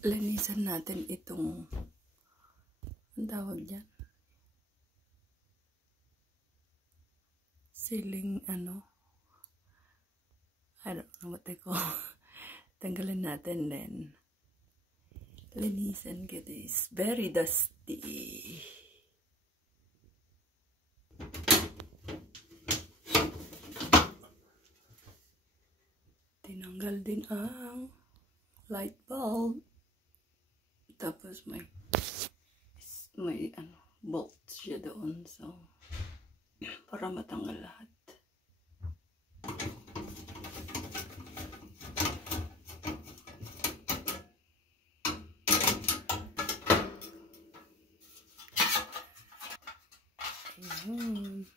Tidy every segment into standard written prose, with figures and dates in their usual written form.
linisan natin itong, ang tawag dyan, ceiling, I don't know what they call. Tanggalin natin din. Linisan ko this. Very dusty. Tinanggal din ang light bulb. Tapos may bolt siya doon. So, para matanggal lahat.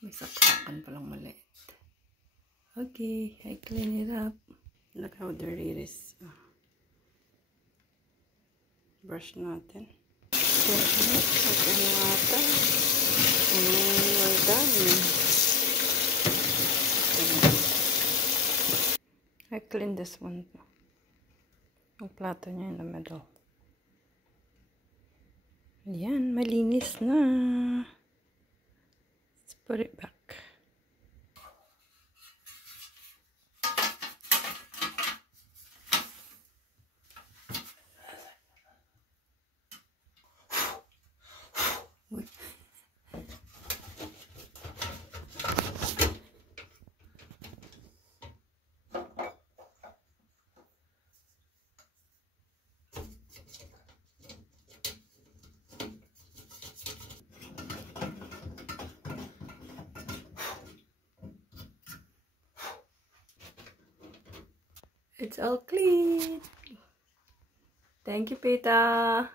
May saksakan palang maliit. Okay, I clean it up. Look how dirty it is. Brush natin. Okay natin. We're done. I clean this one. Ang plato niya in the middle. Ayan, malinis na. Let's put it back. It's all clean. Thank you, Peter.